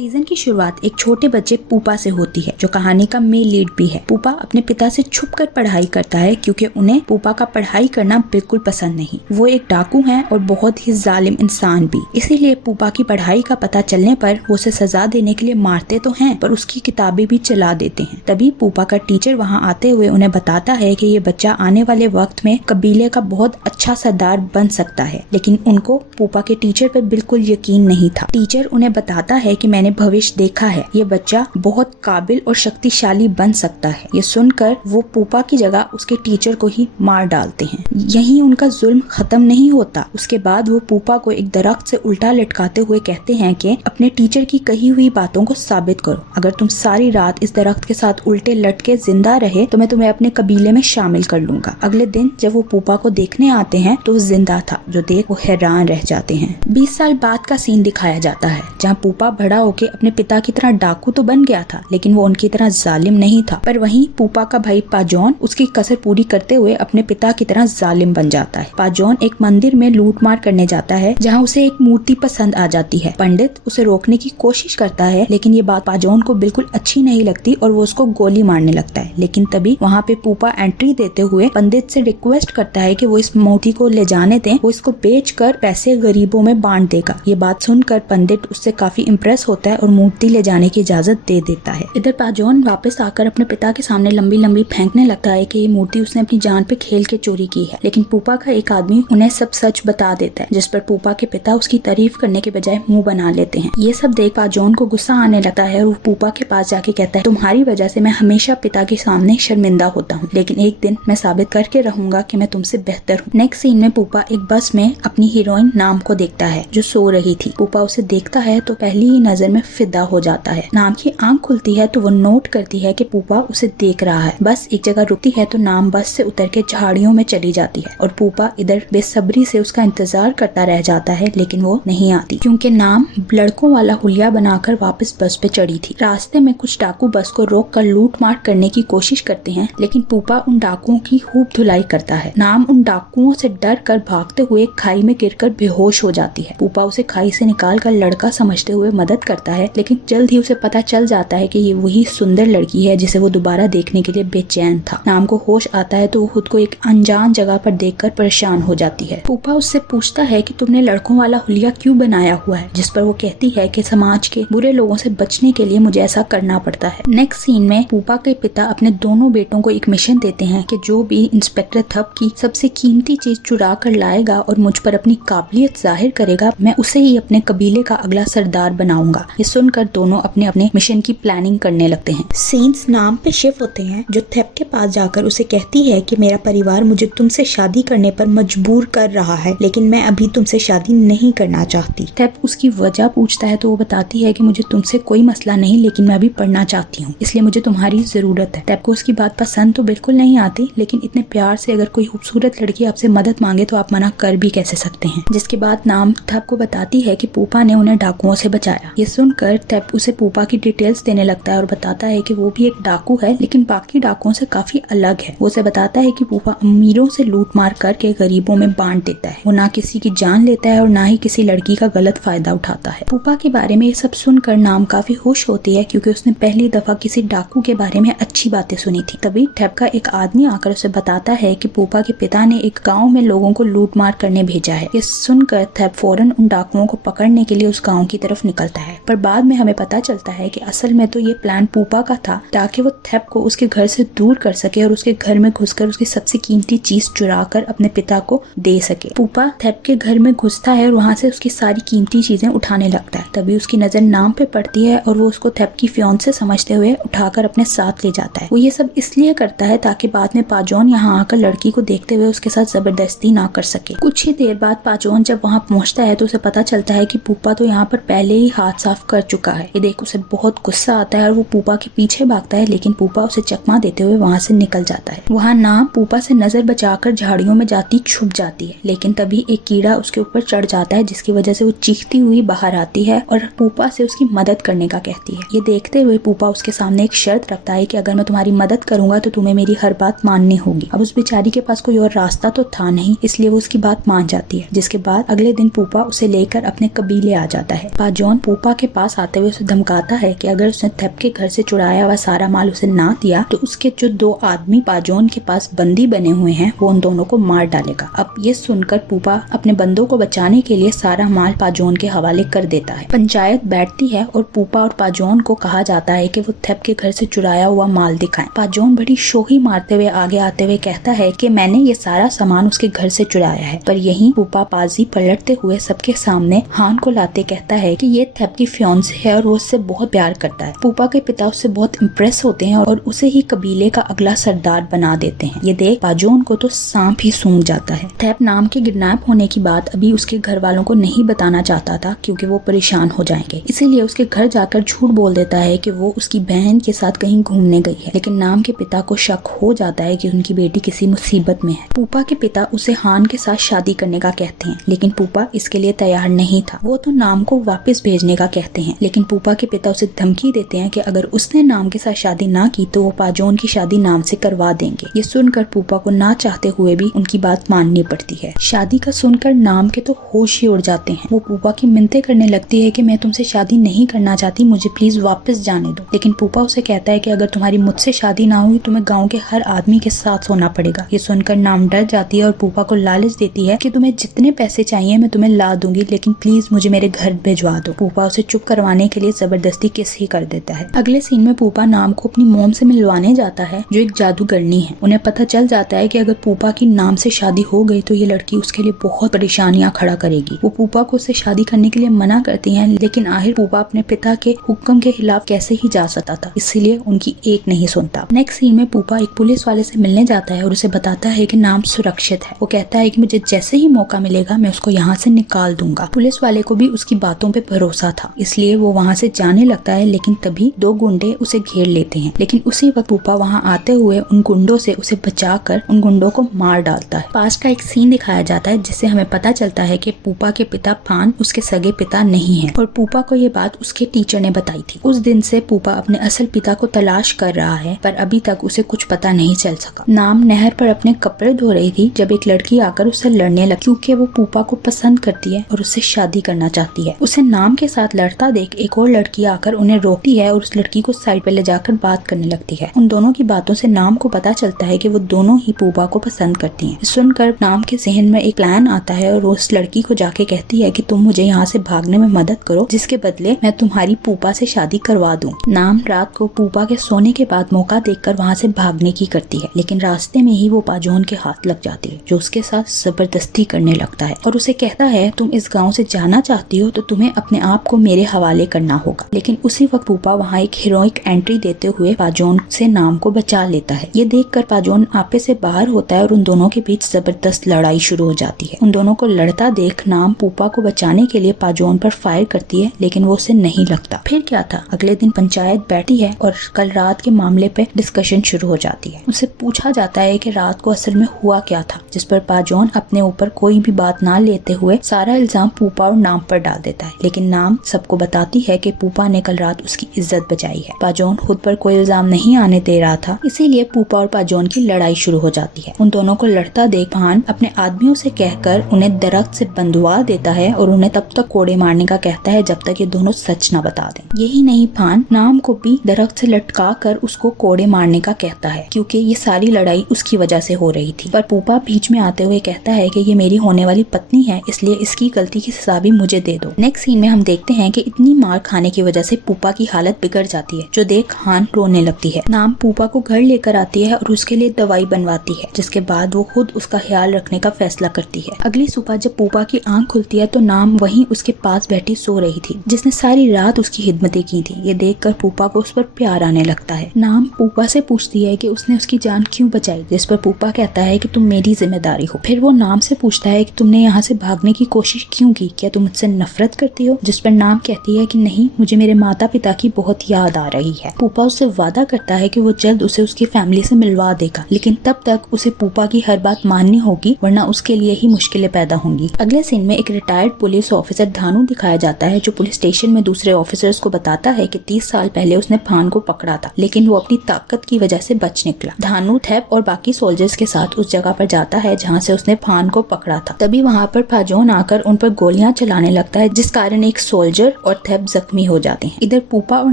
Season की शुरुआत एक छोटे बच्चे पूपा से होती है जो कहानी का मेन लीड भी है। पूपा अपने पिता से छुपकर पढ़ाई करता है क्योंकि उन्हें पूपा का पढ़ाई करना बिल्कुल पसंद नहीं। वो एक डाकू हैं और बहुत ही जालिम इंसान भी। इसीलिए पूपा की पढ़ाई का पता चलने पर वो उसे सजा देने के लिए मारते तो हैं पर उसकी किताबें भी चला देते हैं। तभी पूपा का टीचर वहाँ आते हुए उन्हें बताता है कि ये बच्चा आने वाले वक्त में कबीले का बहुत अच्छा सरदार बन सकता है, लेकिन उनको पूपा के टीचर पर बिल्कुल यकीन नहीं था। टीचर उन्हें बताता है कि मैंने भविष्य देखा है, ये बच्चा बहुत काबिल और शक्तिशाली बन सकता है। ये सुनकर वो पूपा की जगह उसके टीचर को ही मार डालते हैं। यहीं उनका जुल्म खत्म नहीं होता। उसके बाद वो पूपा को एक दरख्त से उल्टा लटकाते हुए कहते हैं कि अपने टीचर की कही हुई बातों को साबित करो। अगर तुम सारी रात इस दरख्त के साथ उल्टे लटके जिंदा रहे तो मैं तुम्हें अपने कबीले में शामिल कर लूंगा। अगले दिन जब वो पूपा को देखने आते हैं तो वो जिंदा था, जो देख वो हैरान रह जाते हैं। 20 साल बाद का सीन दिखाया जाता है जहाँ पूपा बड़ा होके अपने पिता की तरह डाकू तो बन गया था, लेकिन वो उनकी तरह जालिम नहीं था। पर वहीं पूपा का भाई पाजौन उसकी कसर पूरी करते हुए अपने पिता की तरह जालिम बन जाता है। पाजौन एक मंदिर में लूटमार करने जाता है जहाँ उसे एक मूर्ति पसंद आ जाती है। पंडित उसे रोकने की कोशिश करता है, लेकिन ये बात पाजौन को बिल्कुल अच्छी नहीं लगती और वो उसको गोली मारने लगता है। लेकिन तभी वहाँ पे पूपा एंट्री देते हुए पंडित से रिक्वेस्ट करता है कि वो इस मूर्ति को ले जाने दें, वो इसको बेचकर पैसे गरीबों में बांट देगा। ये बात सुनकर पंडित उससे काफी इम्प्रेस होता है और मूर्ति ले जाने की इजाजत दे देता है। इधर पाजौन वापस आकर अपने पिता के सामने लंबी लंबी फेंकने लगता है कि ये मूर्ति उसने अपनी जान पे खेल के चोरी की है। लेकिन पूपा का एक आदमी उन्हें सब सच बता देता है, जिस पर पूपा के पिता उसकी तारीफ करने के बजाय मुंह बना लेते हैं। ये सब देख पाजौन को गुस्सा आने लगता है और वो पूपा के पास जाके कहता है, तुम्हारी वजह से मैं हमेशा पिता के सामने शर्मिंदा होता हूँ, लेकिन एक दिन मैं साबित करके रहूंगा कि मैं तुमसे बेहतर हूँ। नेक्स्ट सीन में पूपा एक बस में अपनी हीरोइन नाम को देखता है जो सो रही थी। पूपा उसे देखता है तो पहली ही नजर में फिदा हो जाता है। नाम की आंख खुलती है तो वो नोट करती है कि पूपा उसे देख रहा है। बस एक जगह रुकती है तो नाम बस से उतर के झाड़ियों में चली जाती है और पूपा इधर बेसब्री से उसका इंतजार करता रह जाता है, लेकिन वो नहीं आती क्योंकि नाम लड़कों वाला हुलिया बनाकर वापस बस पे चढ़ी थी। रास्ते में कुछ डाकू बस को रोक कर लूट मार करने की कोशिश करते हैं, लेकिन पूपा उन डाकुओं की खूब धुलाई करता है। नाम उन डाकुओं से डर कर भागते हुए खाई में गिरकर बेहोश हो जाती है। पूपा उसे खाई से निकाल कर लड़का समझते हुए मदद करता है, लेकिन जल्द ही उसे पता चल जाता है कि ये वही सुंदर लड़की है जिसे वो दोबारा देखने के लिए बेचैन था। नाम को होश आता है तो वो खुद को एक अनजान जगह पर देखकर परेशान हो जाती है। पूपा उससे पूछता है कि तुमने लड़कों वाला हुलिया क्यों बनाया हुआ है, जिस पर वो कहती है कि समाज के बुरे लोगों से बचने के लिए मुझे ऐसा करना पड़ता है। नेक्स्ट सीन में पूपा के पिता अपने दोनों बेटों को एक मिशन देते हैं कि जो भी इंस्पेक्टर थप की सबसे कीमती चीज चुरा कर लाएगा और मुझ पर अपनी काबिलियत जाहिर करेगा, मैं उसे ही अपने कबीले का अगला सरदार बनाऊंगा। ये सुनकर दोनों अपने अपने मिशन की प्लानिंग करने लगते हैं। सीन्स नाम पे शिफ्ट होते हैं जो थेप के पास जाकर उसे कहती है कि मेरा परिवार मुझे तुमसे शादी करने पर मजबूर कर रहा है, लेकिन मैं अभी तुमसे शादी नहीं करना चाहती। थेप उसकी वजह पूछता है तो वो बताती है कि मुझे तुमसे कोई मसला नहीं, लेकिन मैं अभी पढ़ना चाहती हूँ, इसलिए मुझे तुम्हारी जरूरत है। थेप को उसकी बात पसंद तो बिल्कुल नहीं आती, लेकिन इतने प्यार से अगर कोई खूबसूरत लड़की आपसे मदद मांगे तो आप मना कर भी कैसे सकते हैं। जिसके बाद नाम थेप को बताती है कि पूपा ने उन्हें डाकुओं से बचाया। ये सुनकर थेप उसे पूपा की डिटेल्स देने लगता है और बताता है कि वो भी एक डाकू है, लेकिन बाकी डाकुओं से काफी अलग है। वो उसे बताता है कि पूपा अमीरों से लूट मार करके गरीबों में बांट देता है। वो ना किसी की जान लेता है और ना ही किसी लड़की का गलत फायदा उठाता है। पूपा के बारे में ये सब सुनकर नाम काफी खुश होती है क्योंकि उसने पहली दफा किसी डाकू के बारे में अच्छी बातें सुनी थी। तभी थेप का एक आदमी आकर उसे बताता है कि पूपा के पिता ने एक गाँव में लोगों को लूट मार करने भेजा है। ये सुनकर थेप फौरन उन डाकुओं को पकड़ने के लिए उस गाँव की तरफ निकलता है, पर बाद में हमें पता चलता है कि असल में तो ये प्लान पूपा का था ताकि वो थेप को उसके घर से दूर कर सके और उसके घर में घुसकर उसकी सबसे कीमती चीज चुरा कर अपने पिता को दे सके। पूपा थेप के घर में घुसता है और वहाँ से उसकी सारी कीमती चीजें उठाने लगता है। तभी उसकी नजर नाम पे पड़ती है और वो उसको थेप की फियांसे समझते हुए उठाकर अपने साथ ले जाता है। वो ये सब इसलिए करता है ताकि बाद में पाजौन यहाँ आकर लड़की को देखते हुए उसके साथ जबरदस्ती ना कर सके। कुछ ही देर बाद पाजौन जब वहाँ पहुँचता है तो उसे पता चलता है कि पूपा तो यहाँ पर पहले ही हाथ साफ कर चुका है। ये देख उसे बहुत गुस्सा आता है और वो पूपा के पीछे भागता है, लेकिन पूपा उसे चकमा देते हुए वहाँ से निकल जाता है। वहाँ नाम पूपा से नजर बचाकर झाड़ियों में जाती छुप जाती है, लेकिन तभी एक कीड़ा उसके ऊपर चढ़ जाता है जिसकी वजह से वो चीखती हुई बाहर आती है और पूपा से उसकी मदद करने का कहती है। ये देखते हुए पूपा उसके सामने एक शर्त रखता है कि अगर मैं तुम्हारी मदद करूंगा तो तुम्हें मेरी हर बात माननी होगी। अब उस बेचारी के पास कोई और रास्ता तो था नहीं, इसलिए वो उसकी बात मान जाती है। जिसके बाद अगले दिन पूपा उसे लेकर अपने कबीले आ जाता है। पाजौन पूपा के पास आते हुए उसे धमकाता है कि अगर उसने थेप के घर से चुराया हुआ सारा माल उसे ना दिया तो उसके जो 2 आदमी पाजोन के पास बंदी बने हुए हैं वो उन दोनों को मार डालेगा। अब ये सुनकर पूपा अपने बंदों को बचाने के लिए सारा माल पाजोन के हवाले कर देता है। पंचायत बैठती है और पूपा और पाजोन को कहा जाता है कि वो थेप के घर से चुराया हुआ माल दिखाएं। पाजोन बड़ी शोही मारते हुए आगे आते हुए कहता है कि मैंने ये सारा सामान उसके घर से चुराया है। पर यहीं पूपा बाजी पलटते हुए सबके सामने हान को लाते कहता है कि ये थेप की फियांसे है और वो उससे बहुत प्यार करता है। पूपा के पिता उससे बहुत इम्प्रेस होते हैं और उसे ही कबीले का अगला सरदार बना देते हैं। ये देख पाजोन को तो सांप ही सूंघ जाता है। थेप नाम के किडनैप होने की बात अभी उसके घर वालों को नहीं बताना चाहता था क्योंकि वो परेशान हो जाएंगे, इसीलिए उसके घर जाकर झूठ बोल देता है कि वो उसकी बहन के साथ कहीं घूमने गई है। लेकिन नाम के पिता को शक हो जाता है कि उनकी बेटी किसी मुसीबत में है। पूपा के पिता उसे हान के साथ शादी करने का कहते हैं, लेकिन पूपा इसके लिए तैयार नहीं था। वो तो नाम को वापस भेजने का कहते हैं, लेकिन पूपा के पिता उसे धमकी देते हैं कि अगर उसने नाम के साथ शादी ना की तो वो पाजोन की शादी नाम से करवा देंगे। ये सुनकर पूपा को ना चाहते हुए भी उनकी बात माननी पड़ती है। शादी का सुनकर नाम के तो होश ही उड़ जाते हैं। वो पूपा की मिन्नतें करने लगती है कि मैं तुमसे शादी नहीं करना चाहती, मुझे प्लीज वापस जाने दो। लेकिन पूपा उसे कहता है कि अगर तुम्हारी मुझसे शादी ना हुई तुम्हें गाँव के हर आदमी के साथ सोना पड़ेगा। ये सुनकर नाम डर जाती है और पूपा को लालच देती है कि तुम्हें जितने पैसे चाहिए मैं तुम्हें ला दूंगी, लेकिन प्लीज मुझे मेरे घर भिजवा दो। पूपा उसे चुप करवाने के लिए जबरदस्ती किस ही कर देता है। अगले सीन में पूपा नाम को अपनी मोम से मिलवाने जाता है जो एक जादूगरनी है। उन्हें पता चल जाता है कि अगर पूपा की नाम से शादी हो गई तो ये लड़की उसके लिए बहुत परेशानियां खड़ा करेगी। वो पूपा को उससे शादी करने के लिए मना करती हैं, लेकिन आखिर पूपा अपने पिता के हुक्म के खिलाफ कैसे ही जा सकता था, इसीलिए उनकी एक नहीं सुनता। नेक्स्ट सीन में पूपा एक पुलिस वाले से मिलने जाता है और उसे बताता है कि नाम सुरक्षित है। वो कहता है कि मुझे जैसे ही मौका मिलेगा मैं उसको यहाँ से निकाल दूंगा। पुलिस वाले को भी उसकी बातों पे भरोसा था, इसलिए वो वहाँ से जाने लगता है, लेकिन तभी 2 गुंडे उसे घेर लेते हैं। लेकिन उसी वक्त पूपा वहाँ आते हुए उन गुंडों से उसे बचाकर उन गुंडों को मार डालता है। पास का एक सीन दिखाया जाता है जिससे हमें पता चलता है कि पूपा के पिता फान उसके सगे पिता नहीं है और पूपा को ये बात उसके टीचर ने बताई थी। उस दिन से पूपा अपने असल पिता को तलाश कर रहा है, पर अभी तक उसे कुछ पता नहीं चल सका। नाम नहर पर अपने कपड़े धो रही थी जब एक लड़की आकर उससे लड़ने लगी क्योंकि वो पूपा को पसंद करती है और उससे शादी करना चाहती है। उसे नाम के साथ लड़ता देख एक और लड़की आकर उन्हें रोकती है और उस लड़की को साइड पे ले जाकर बात करने लगती है। उन दोनों की बातों से नाम को पता चलता है कि वो दोनों ही पूपा को पसंद करती हैं। सुनकर नाम के जहन में एक प्लान आता है और वो उस लड़की को जाके कहती है कि तुम मुझे यहाँ से भागने में मदद करो, जिसके बदले मैं तुम्हारी पूपा से शादी करवा दूं। नाम रात को पूपा के सोने के बाद मौका देखकर वहाँ से भागने की करती है, लेकिन रास्ते में ही वो पाजोन के हाथ लग जाती है जो उसके साथ जबरदस्ती करने लगता है और उसे कहता है तुम इस गाँव से जाना चाहती हो तो तुम्हें अपने आप को मेरे हवाले करना होगा। लेकिन उसी वक्त पूपा वहाँ एक हीरोइक एंट्री देते हुए पाजोन से नाम को बचा लेता है। ये देखकर पाजोन आपे से बाहर होता है और उन दोनों के बीच जबरदस्त लड़ाई शुरू हो जाती है। उन दोनों को लड़ता देख नाम पूपा को बचाने के लिए पाजोन पर फायर करती है, लेकिन वो उसे नहीं लगता। फिर क्या था, अगले दिन पंचायत बैठी है और कल रात के मामले पे डिस्कशन शुरू हो जाती है। उसे पूछा जाता है कि रात को असल में हुआ क्या था, जिस पर पाजोन अपने ऊपर कोई भी बात ना लेते हुए सारा इल्जाम पूपा और नाम पर डाल देता है। लेकिन नाम सबको बताती है कि पूपा ने कल रात उसकी इज्जत बचाई है। पाजोन खुद पर कोई इल्जाम नहीं आने दे रहा था, इसीलिए पूपा और पाजोन की लड़ाई शुरू हो जाती है। उन दोनों को लड़ता देख फान अपने आदमियों से कहकर उन्हें दरख्त से बंधवा देता है और उन्हें तब तक कोड़े मारने का कहता है जब तक ये दोनों सच न बता दें। यही नहीं, फान नाम को भी दरख्त से लटका कर उसको कोड़े मारने का कहता है क्योंकि ये सारी लड़ाई उसकी वजह से हो रही थी। पर पूपा बीच में आते हुए कहता है कि ये मेरी होने वाली पत्नी है, इसलिए इसकी गलती की सजा भी मुझे दे दो। नेक्स्ट सीन में हम देखते हैं कि इतनी मार खाने की वजह से पूपा की हालत बिगड़ जाती है, जो देख हान रोने लगती है। नाम पूपा को घर लेकर आती है और उसके लिए दवाई बनवाती है, जिसके बाद वो खुद उसका ख्याल रखने का फैसला करती है। अगली सुबह जब पूपा की आंख खुलती है तो नाम वहीं उसके पास बैठी सो रही थी, जिसने सारी रात उसकी खिदमतें की थी। ये देखकर पूपा को उस पर प्यार आने लगता है। नाम पूपा से पूछती है कि उसने उसकी जान क्यों बचाई, जिस पर पूपा कहता है कि तुम मेरी जिम्मेदारी हो। फिर वो नाम से पूछता है कि तुमने यहाँ से भागने की कोशिश क्यों की, क्या तुम मुझसे नफरत करती हो, जिस पर नाम कहती है कि नहीं, मुझे मेरे माता पिता की बहुत याद आ रही है। पूपा उससे वादा करता है कि वो जल्द उसे उसकी फैमिली से मिलवा देगा, लेकिन तब तक उसे पूपा की हर बात माननी होगी, वरना उसके लिए ही मुश्किलें पैदा होंगी। अगले सीन में एक रिटायर्ड पुलिस ऑफिसर धानु दिखाया जाता है, जो पुलिस स्टेशन में दूसरे ऑफिसर्स को बताता है कि 30 साल पहले उसने फान को पकड़ा था, लेकिन वो अपनी ताकत की वजह से बच निकला। धानु थेप और बाकी सोल्जर्स के साथ उस जगह पर जाता है जहाँ से उसने फान को पकड़ा था। तभी वहाँ पर पाजोन आकर उन पर गोलियां चलाने लगता है, जिस कारण एक सोल्जर फ्रैक्चर और थेप जख्मी हो जाते हैं। इधर पूपा और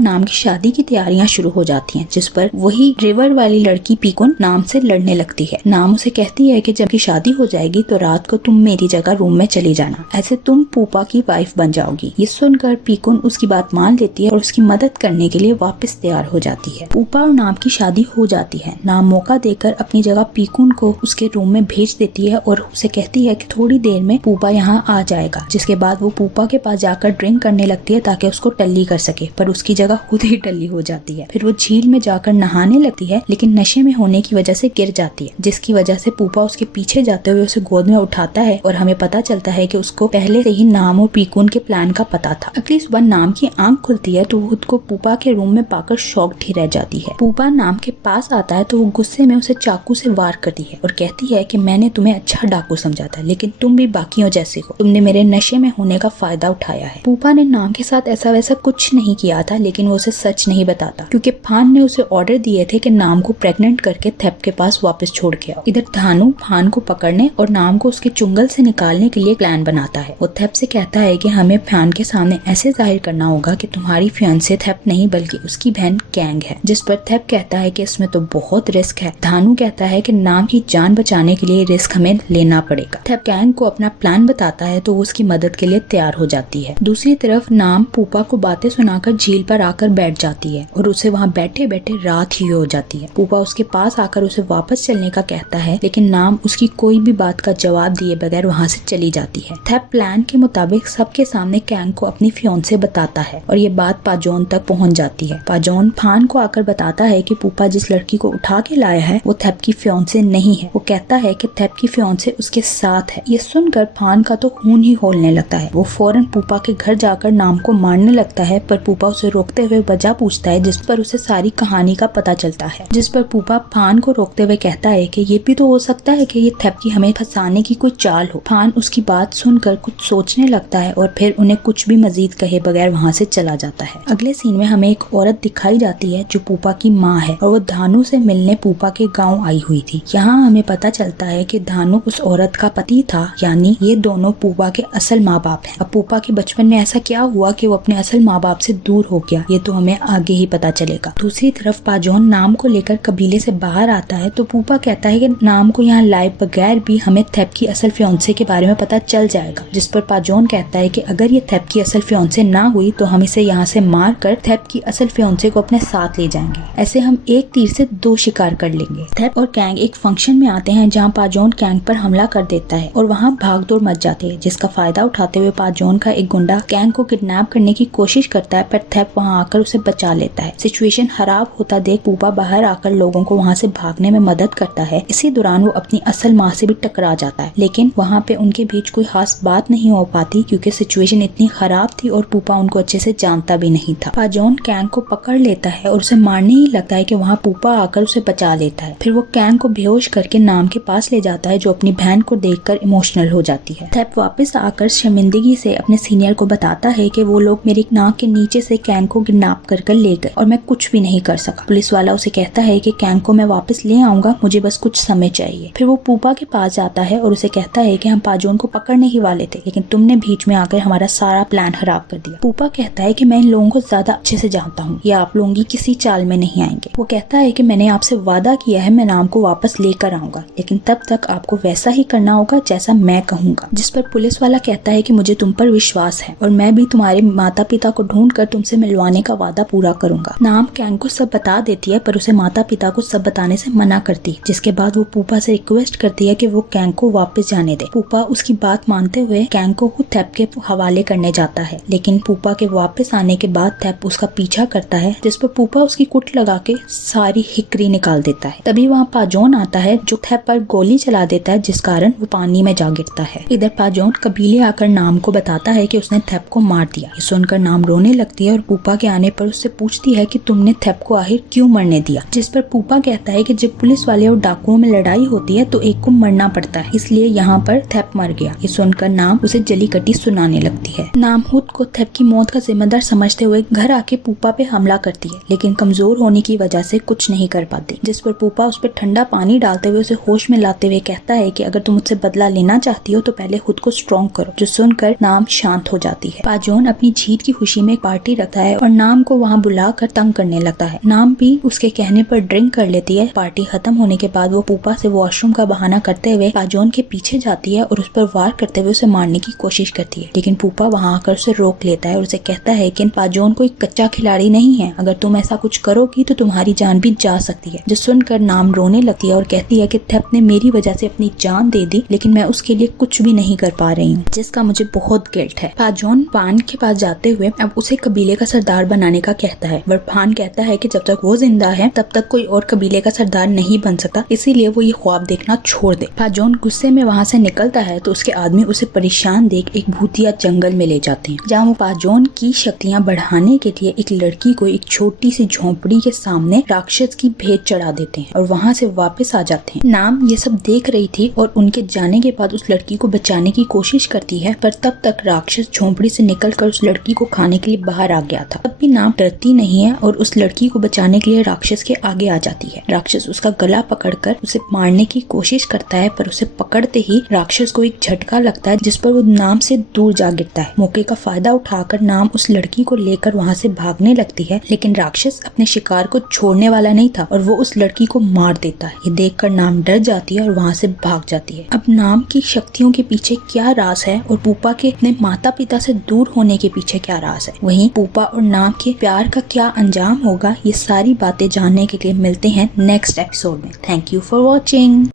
नाम की शादी की तैयारियां शुरू हो जाती हैं, जिस पर वही रिवर वाली लड़की पीकुन नाम से लड़ने लगती है। नाम उसे कहती है कि जब की शादी हो जाएगी तो रात को तुम मेरी जगह रूम में चली जाना, ऐसे तुम पूपा की वाइफ बन जाओगी। ये सुनकर पीकुन उसकी बात मान लेती है और उसकी मदद करने के लिए वापस तैयार हो जाती है। पूपा और नाम की शादी हो जाती है। नाम मौका देकर अपनी जगह पीकुन को उसके रूम में भेज देती है और उसे कहती है कि थोड़ी देर में पूपा यहाँ आ जाएगा। जिसके बाद वो पूपा के पास जाकर ड्रिंक करने लगती है ताकि उसको टल्ली कर सके, पर उसकी जगह खुद ही टल्ली हो जाती है। फिर वो झील में जाकर नहाने लगती है, लेकिन नशे में होने की वजह से गिर जाती है, जिसकी वजह से पूपा उसके पीछे जाते हुए उसे गोद में उठाता है और हमें पता चलता है कि उसको पहले से ही नाम और पीकुन के प्लान का पता था। अगली सुबह नाम की आंख खुलती है तो वो खुद को पूपा के रूम में पाकर शॉक्ड ही रह जाती है। पूपा नाम के पास आता है तो वो गुस्से में उसे चाकू से वार करती है और कहती है कि मैंने तुम्हें अच्छा डाकू समझा था, लेकिन तुम भी बाकियों जैसे हो, तुमने मेरे नशे में होने का फायदा उठाया है। पूपा ने नाम के साथ ऐसा वैसा कुछ नहीं किया था, लेकिन वो उसे सच नहीं बताता क्योंकि फान ने उसे ऑर्डर दिए थे कि नाम को प्रेग्नेंट करके थेप के पास वापस छोड़ के आओ। इधर धानु फान को पकड़ने और नाम को उसके चुंगल से निकालने के लिए प्लान बनाता है। वो थेप से कहता है कि हमें फान के सामने ऐसे जाहिर करना होगा कि तुम्हारी फियांसे थेप नहीं बल्कि उसकी बहन कैंग है, जिस पर थेप कहता है कि इसमें तो बहुत रिस्क है। धानु कहता है कि नाम की जान बचाने के लिए रिस्क हमें लेना पड़ेगा। थेप कैंग को अपना प्लान बताता है तो वो उसकी मदद के लिए तैयार हो जाती है। दूसरी तरफ नाम पूपा को बातें सुनाकर झील पर आकर बैठ जाती है और उसे वहाँ बैठे बैठे रात ही हो जाती है। पूपा उसके पास आकर उसे वापस चलने का कहता है, लेकिन नाम उसकी कोई भी बात का जवाब दिए बगैर वहाँ से चली जाती है। थेप प्लान के मुताबिक सबके सामने कैंग को अपनी फियांसे बताता है और ये बात पाजोन तक पहुँच जाती है। पाजोन फान को आकर बताता है कि पूपा जिस लड़की को उठा के लाया है वो थेप की फियांसे नहीं है। वो कहता है कि थेप की फियांसे उसके साथ है। ये सुनकर फान का तो खून ही खौलने लगता है। वो फौरन पूपा के घर जाकर नाम को मारने लगता है, पर पूपा उसे रोकते हुए वजह पूछता है, जिस पर उसे सारी कहानी का पता चलता है। जिस पर पूपा फान को रोकते हुए कहता है कि ये भी तो हो सकता है कि ये थेप की हमें फंसाने की कोई चाल हो। फान उसकी बात सुनकर कुछ सोचने लगता है और फिर उन्हें कुछ भी मजीद कहे बगैर वहाँ से चला जाता है। अगले सीन में हमें एक औरत दिखाई जाती है जो पूपा की माँ है और वो धानु से मिलने पूपा के गाँव आई हुई थी। यहाँ हमें पता चलता है कि धानु उस औरत का पति था, यानी ये दोनों पूपा के असल माँ बाप हैं। अब पूपा के बचपन में ऐसा क्या हुआ कि वो अपने असल माँ बाप से दूर हो गया, ये तो हमें आगे ही पता चलेगा। दूसरी तरफ पाजोन नाम को लेकर कबीले से बाहर आता है तो पूपा कहता है कि नाम को यहाँ लाए बगैर भी हमें थेप की असल फियांसे के बारे में पता चल जाएगा। जिस पर पाजोन कहता है कि अगर ये थेप की असल फियांसे ना हुई तो हम इसे यहाँ से मार कर थेप की असल फियांसे को अपने साथ ले जाएंगे। ऐसे हम एक तीर से दो शिकार कर लेंगे। थेप और कैंग एक फंक्शन में आते हैं जहाँ पाजोन कैंग पर हमला कर देता है और वहाँ भागदौड़ मच जाती है, जिसका फायदा उठाते हुए पाजोन का एक गुंडा कैंग को किडनैप करने की कोशिश करता है, पर थेप वहाँ आकर उसे बचा लेता है। सिचुएशन खराब होता देख पूपा बाहर आकर लोगों को वहाँ से भागने में मदद करता है। इसी दौरान वो अपनी असल माँ से भी टकरा जाता है, लेकिन वहाँ पे उनके बीच कोई खास बात नहीं हो पाती क्योंकि सिचुएशन इतनी खराब थी और पूपा उनको अच्छे से जानता भी नहीं था। पाजोन कैंग को पकड़ लेता है और उसे मारने ही लगता है कि वहाँ पूपा आकर उसे बचा लेता है। फिर वो कैंग को बेहोश करके नाम के पास ले जाता है जो अपनी बहन को देखकर इमोशनल हो जाती है। थेप वापस आकर शर्मिंदगी से अपने सीनियर को बताता है कि वो लोग मेरी नाक के नीचे से कैंग को किडनैप कर ले गए और मैं कुछ भी नहीं कर सका। पुलिस वाला उसे कहता है कि कैंग को मैं वापस ले आऊंगा, मुझे बस कुछ समय चाहिए। फिर वो पूपा के पास जाता है और उसे कहता है कि हम पाजोन को पकड़ने ही वाले थे, लेकिन तुमने बीच में आकर हमारा सारा प्लान खराब कर दिया। पूपा कहता है कि मैं इन लोगों को ज्यादा अच्छे से जानता हूँ, ये आप लोगों की किसी चाल में नहीं आएंगे। वो कहता है कि मैंने आपसे वादा किया है मैं नाम को वापस लेकर आऊंगा, लेकिन तब तक आपको वैसा ही करना होगा जैसा मैं कहूँगा। जिस पर पुलिस वाला कहता है कि मुझे तुम पर विश्वास है और मैं भी तुम्हारे माता पिता को ढूंढ कर तुमसे मिलवाने का वादा पूरा करूंगा। नाम कैंग को सब बता देती है पर उसे माता पिता को सब बताने से मना करती है, जिसके बाद वो पूपा से रिक्वेस्ट करती है कि वो कैंग को वापस जाने दे। पूपा उसकी बात मानते हुए कैंग को खुद थेप के हवाले करने जाता है, लेकिन पूपा के वापस आने के बाद थेप उसका पीछा करता है, जिस पर पूपा उसकी कुट लगा के सारी हिकरी निकाल देता है। तभी वहाँ पाजोन आता है जो थेप पर गोली चला देता है, जिस कारण वो पानी में जा गिरता है। इधर पाजोन कबीले आकर नाम को बताता है कि उसने थेप को मार दिया। ये सुनकर नाम रोने लगती है और पूपा के आने पर उससे पूछती है कि तुमने थेप को आखिर क्यों मरने दिया। जिस पर पूपा कहता है कि जब पुलिस वाले और डाकुओं में लड़ाई होती है तो एक को मरना पड़ता है, इसलिए यहाँ पर थेप मर गया। ये सुनकर नाम उसे जली कटी सुनाने लगती है। नाम खुद को थेप की मौत का जिम्मेदार समझते हुए घर आके पूपा पे हमला करती है, लेकिन कमजोर होने की वजह से कुछ नहीं कर पाती। जिस पर पूपा उस पर ठंडा पानी डालते हुए उसे होश में लाते हुए कहता है कि अगर तुम मुझसे बदला लेना चाहती हो तो पहले खुद को स्ट्रॉन्ग करो। जो सुनकर नाम शांत हो जाती है। पाजोन अपनी जीत की खुशी में एक पार्टी रखता है और नाम को वहाँ बुलाकर तंग करने लगता है। नाम भी उसके कहने पर ड्रिंक कर लेती है। पार्टी खत्म होने के बाद वो पूपा से वॉशरूम का बहाना करते हुए पाजोन के पीछे जाती है और उस पर वार करते हुए उसे मारने की कोशिश करती है, लेकिन पूपा वहाँ आकर उसे रोक लेता है और उसे कहता है कि पाजोन कोई कच्चा खिलाड़ी नहीं है, अगर तुम ऐसा कुछ करोगी तो तुम्हारी जान भी जा सकती है। जो सुनकर नाम रोने लगती है और कहती है कि थेप ने मेरी वजह से अपनी जान दे दी, लेकिन मैं उसके लिए कुछ भी नहीं कर पा रही हूँ, जिसका मुझे बहुत गिल्ट है। पाजोन पान के पास जाते हुए अब उसे कबीले का सरदार बनाने का कहता है, पर पान कहता है कि जब तक वो जिंदा है तब तक कोई और कबीले का सरदार नहीं बन सकता, इसीलिए वो ये ख्वाब देखना छोड़ दे। पाजोन गुस्से में वहाँ से निकलता है तो उसके आदमी उसे परेशान देख एक भूतिया जंगल में ले जाते हैं, जहाँ वो पाजोन की शक्तियाँ बढ़ाने के लिए एक लड़की को एक छोटी सी झोंपड़ी के सामने राक्षस की भेंट चढ़ा देते हैं और वहाँ से वापस आ जाते हैं। नाम ये सब देख रही थी और उनके जाने के बाद उस लड़की को बचाने की कोशिश करती है, पर तब तक राक्षस झोंपड़ी से निकलकर उस लड़की को खाने के लिए बाहर आ गया था। तब भी नाम डरती नहीं है और उस लड़की को बचाने के लिए राक्षस के आगे आ जाती है। राक्षस उसका गला पकड़कर उसे मारने की कोशिश करता है, पर उसे पकड़ते ही राक्षस को एक झटका लगता है जिस पर वो नाम से दूर जा गिरता है। मौके का फायदा उठाकर नाम उस लड़की को लेकर वहाँ से भागने लगती है, लेकिन राक्षस अपने शिकार को छोड़ने वाला नहीं था और वो उस लड़की को मार देता है। ये देखकर नाम डर जाती है और वहाँ से भाग जाती है। अब नाम की शक्तियों के पीछे क्या राज है और पूपा के अपने माता पिता से दूर होने के पीछे क्या राज है, वहीं पूपा और नाम के प्यार का क्या अंजाम होगा, ये सारी बातें जानने के लिए मिलते हैं नेक्स्ट एपिसोड में। Thank you for watching.